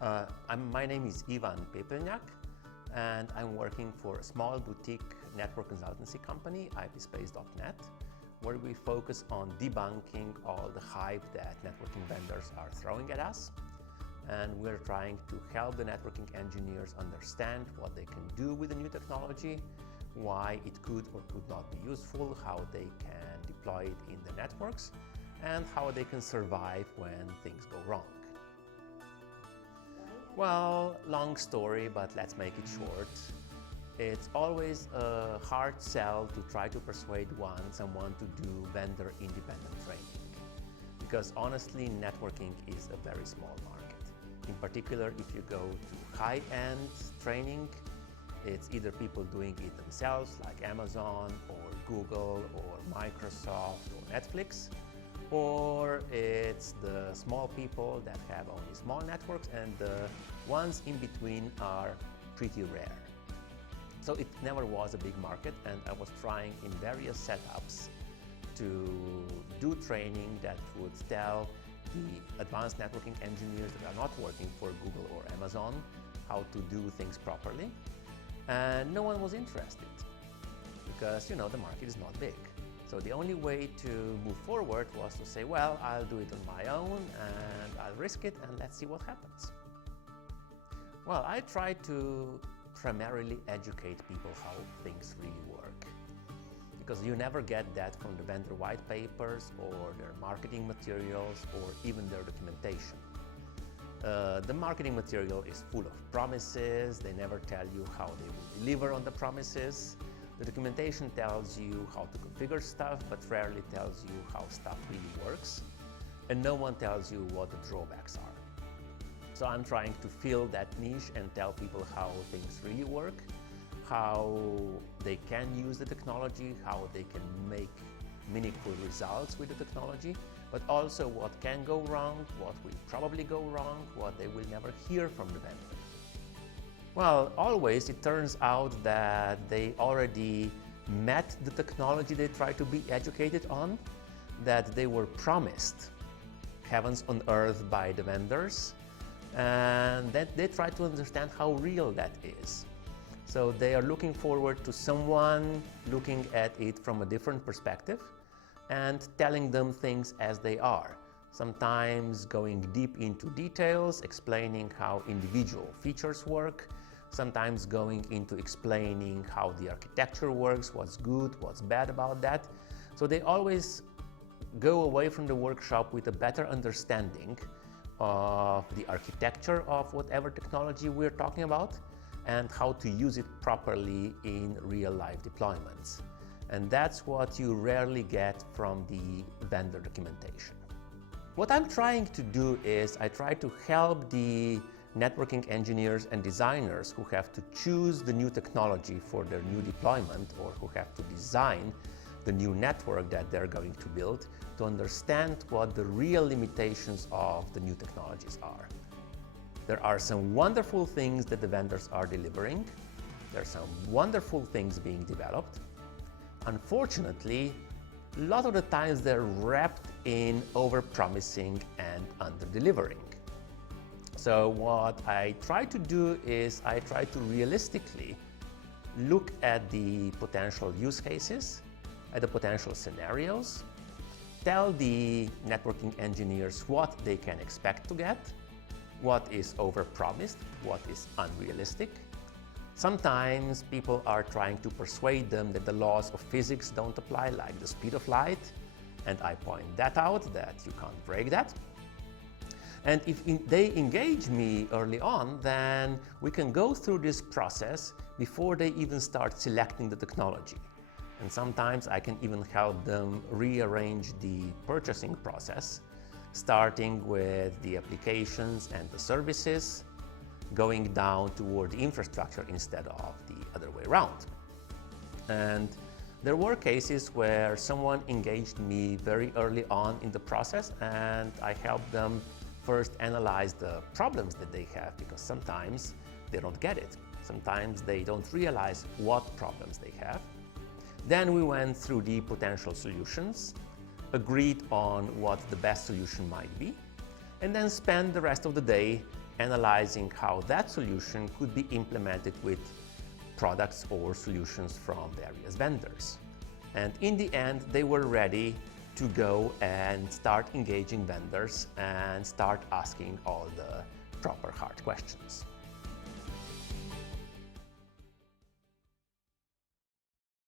My name is Pepelnjak, and I'm working for a small boutique network consultancy company, IPspace.net, where we focus on debunking all the hype that networking vendors are throwing at us. And we're trying to help the networking engineers understand what they can do with the new technology, why it could or could not be useful, how they can deploy it in the networks, and how they can survive when things go wrong. Well, long story, but let's make it short. It's always a hard sell to try to persuade someone to do vendor-independent training. Because honestly, networking is a very small market. In particular, if you go to high-end training, it's either people doing it themselves, like Amazon, or Google, or Microsoft, or Netflix, or it's the small people that have only small networks, and the ones in between are pretty rare. So it never was a big market, and I was trying in various setups to do training that would tell the advanced networking engineers that are not working for Google or Amazon how to do things properly, and no one was interested because, the market is not big. So the only way to move forward was to say, well, I'll do it on my own and I'll risk it and let's see what happens. Well, I try to primarily educate people how things really work, because you never get that from the vendor white papers or their marketing materials or even their documentation. The marketing material is full of promises. They never tell you how they will deliver on the promises. The documentation tells you how to configure stuff, but rarely tells you how stuff really works. And no one tells you what the drawbacks are. So I'm trying to fill that niche and tell people how things really work, how they can use the technology, how they can make meaningful results with the technology, but also what can go wrong, what will probably go wrong, what they will never hear from the vendor. Well, always it turns out that they already met the technology they try to be educated on, that they were promised heavens on earth by the vendors, and that they try to understand how real that is. So they are looking forward to someone looking at it from a different perspective and telling them things as they are. Sometimes going deep into details, explaining how individual features work, sometimes going into explaining how the architecture works, what's good, what's bad about that. So they always go away from the workshop with a better understanding of the architecture of whatever technology we're talking about and how to use it properly in real-life deployments. And that's what you rarely get from the vendor documentation. What I'm trying to do is I try to help the networking engineers and designers who have to choose the new technology for their new deployment, or who have to design the new network that they're going to build, to understand what the real limitations of the new technologies are. There are some wonderful things that the vendors are delivering. There are some wonderful things being developed. Unfortunately, a lot of the times they're wrapped in over-promising and under-delivering. So what I try to do is I try to realistically look at the potential use cases, at the potential scenarios, tell the networking engineers what they can expect to get, what is overpromised, what is unrealistic. Sometimes people are trying to persuade them that the laws of physics don't apply, like the speed of light, and I point that out, that you can't break that. And if they engage me early on, then we can go through this process before they even start selecting the technology. And sometimes I can even help them rearrange the purchasing process, starting with the applications and the services, going down toward the infrastructure instead of the other way around. And there were cases where someone engaged me very early on in the process, and I helped them first analyze the problems that they have, because sometimes they don't get it. Sometimes they don't realize what problems they have. Then we went through the potential solutions, agreed on what the best solution might be, and then spent the rest of the day analyzing how that solution could be implemented with products or solutions from various vendors. And in the end, they were ready to go and start engaging vendors and start asking all the proper hard questions.